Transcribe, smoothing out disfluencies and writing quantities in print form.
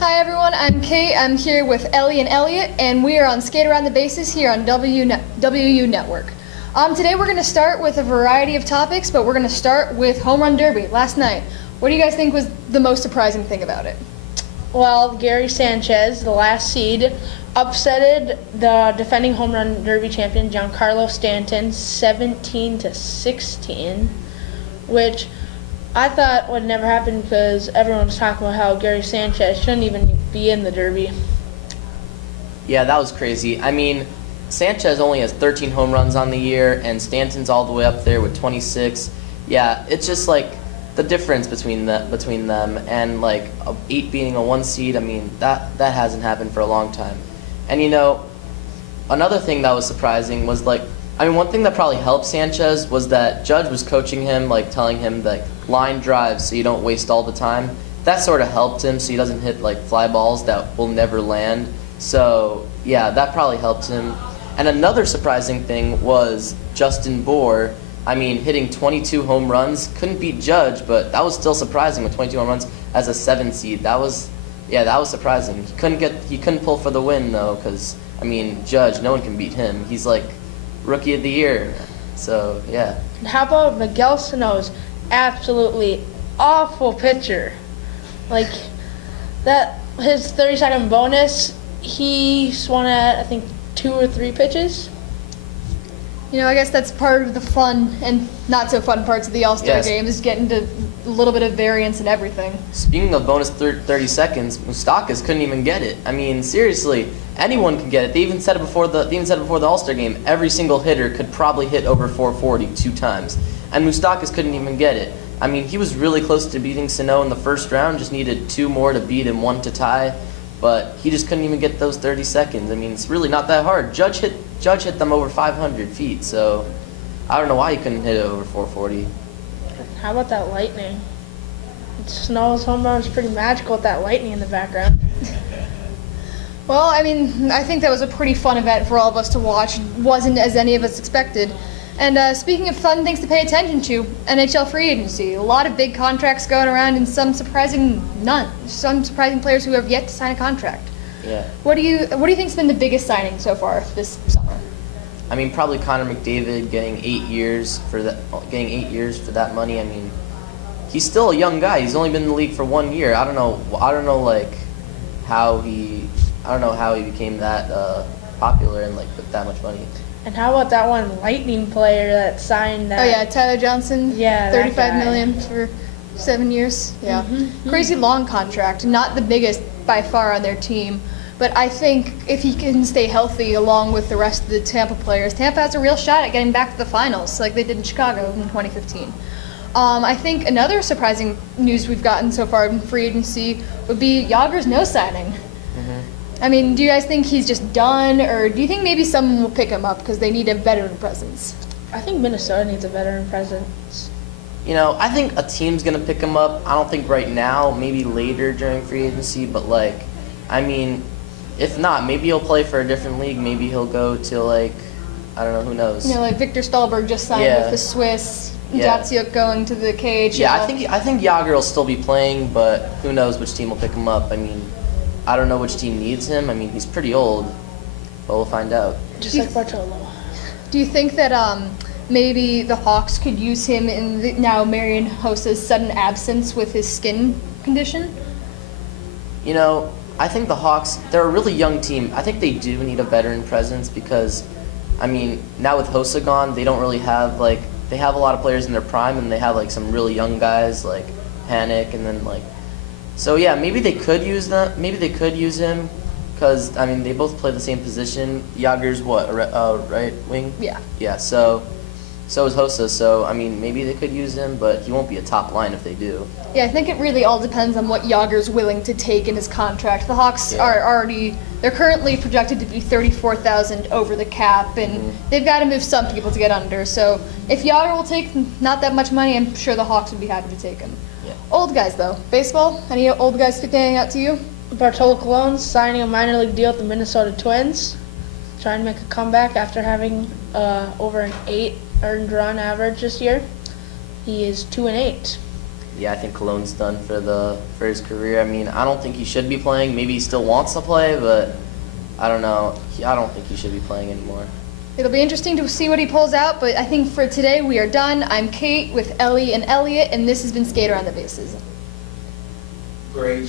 Hi everyone, I'm Kate. I'm here with Ellie and Elliot, and we are on Skate Around the Bases here on WU Network. Today we're going to start with a variety of topics, but we're going to start with Home Run Derby last night. What do you guys think was the most surprising thing about it? Well, Gary Sanchez, the last seed, upsetted the defending Home Run Derby champion Giancarlo Stanton 17-16, which I thought would never happen because everyone was talking about how Gary Sanchez shouldn't even be in the Derby. Yeah, that was crazy. I mean, Sanchez only has 13 home runs on the year, and Stanton's all the way up there with 26. Yeah, it's just like the difference between them, and like 8 being a 1 seed. I mean, that hasn't happened for a long time. And you know, another thing that was surprising was one thing that probably helped Sanchez was that Judge was coaching him, like telling him that line drives so you don't waste all the time. That sort of helped him so he doesn't hit like fly balls that will never land. So yeah, that probably helped him. And another surprising thing was Justin Bour. I mean, hitting 22 home runs, couldn't beat Judge, but that was still surprising with 22 home runs as a 7 seed. That was surprising. He couldn't pull for the win though, because I mean, Judge, no one can beat him. He's like Rookie of the Year. So yeah. And how about Miguel Sano's absolutely awful pitcher? Like that, his 30-second bonus, he swung at I think 2 or 3 pitches. You know, I guess that's part of the fun and not so fun parts of the All-Star game is getting to a little bit of variance and everything. Speaking of bonus 30 seconds, Moustakas couldn't even get it. I mean, seriously, anyone can get it. They even said it before the All-Star game. Every single hitter could probably hit over 440 2 times, and Moustakas couldn't even get it. I mean, he was really close to beating Sano in the first round. Just needed 2 more to beat him, 1 to tie, but he just couldn't even get those 30 seconds. I mean, it's really not that hard. Judge hit them over 500 feet, so I don't know why he couldn't hit it over 440. How about that lightning? Sano's home run was pretty magical with that lightning in the background. Well, I mean, I think that was a pretty fun event for all of us to watch. It wasn't as any of us expected. And speaking of fun things to pay attention to, NHL free agency. A lot of big contracts going around and some surprising players who have yet to sign a contract. Yeah. What do you think's been the biggest signing so far this summer? I mean, probably Connor McDavid getting 8 years for that money. I mean, he's still a young guy. He's only been in the league for 1 year. I don't know how he became that popular and like with that much money. And how about that one Lightning player that signed that? Oh yeah, Tyler Johnson. Yeah, $35 million for 7 years. Yeah, crazy long contract. Not the biggest by far on their team, but I think if he can stay healthy along with the rest of the Tampa players, Tampa has a real shot at getting back to the finals like they did in Chicago in 2015. I think another surprising news we've gotten so far in free agency would be Jágr's no signing. I mean, do you guys think he's just done, or do you think maybe someone will pick him up because they need a veteran presence? I think Minnesota needs a veteran presence. You know, I think a team's going to pick him up. I don't think right now, maybe later during free agency, but I mean, if not, maybe he'll play for a different league. Maybe he'll go to I don't know, who knows. You know, like Victor Stahlberg just signed with the Swiss. Yeah. Datsyuk going to the KHL. Yeah, I think Jágr will still be playing, but who knows which team will pick him up. I mean, I don't know which team needs him. I mean, he's pretty old, but we'll find out. Just like Bartolo. Do you think that maybe the Hawks could use him in now Marian Hossa's sudden absence with his skin condition? You know, I think the Hawks, they're a really young team. I think they do need a veteran presence because, I mean, now with Hossa gone, they don't really have, they have a lot of players in their prime, and they have, some really young guys, like Panic, and then, so, yeah, maybe they could use them. Maybe they could use him because, I mean, they both play the same position. Jágr's what, right wing? Yeah. Yeah, so is Hossa. So, I mean, maybe they could use him, but he won't be a top line if they do. Yeah, I think it really all depends on what Jágr's willing to take in his contract. The Hawks they're currently projected to be $34,000 over the cap, and they've got to move some people to get under. So if Jágr will take not that much money, I'm sure the Hawks would be happy to take him. Yeah. Old guys, though. Baseball? Any old guys standing out to you? Bartolo Colon signing a minor league deal with the Minnesota Twins, trying to make a comeback after having over an 8 earned run average this year. He is 2-8. yeah, I think Cologne's done for his career. I mean, I don't think he should be playing. Maybe he still wants to play, but I don't know. I don't think he should be playing anymore. It'll be interesting to see what he pulls out, but I think for today we are done. I'm Kate with Ellie and Elliot, and this has been Skater on the Bases. Great.